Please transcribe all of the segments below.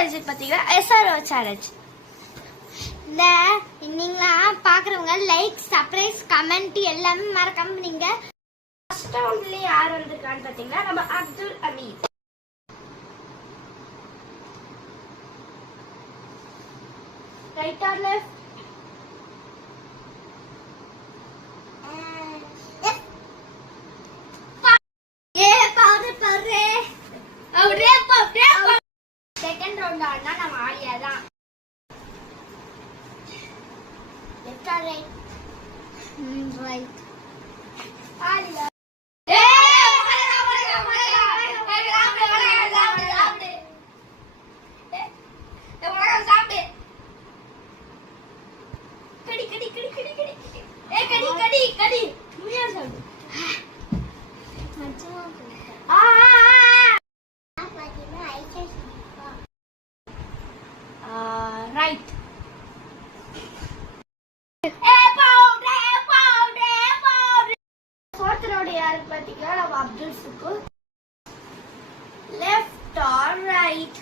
சேலஞ்சுக்கு பார்த்தீங்கன்னா SRO challenge. இந்த நீங்களாம் பார்க்குறவங்க லைக், சர்ப்ரைஸ், கமெண்ட் எல்லாமே மறக்காம நீங்க. ஃபர்ஸ்ட் ரவுண்ட்ல யார் வந்திருக்கான்னு பார்த்தீங்கன்னா நம்ம Abdul Hameed. Right or left? Second round ஆனா நம்ம ஆலியா தான். Left or right? Right. Alia. கடி கடி கடி கடி கடி கடி கடி கடி முடியா சாப்பிடு. Right. Fourth round யாருக்கு பாத்தீங்கன்னா நம்ம அப்துல் சுக்கு. Left or right?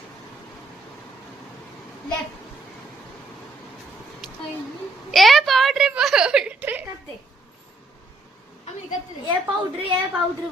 Left. powder கத்து. அம்மி கத்து. powder.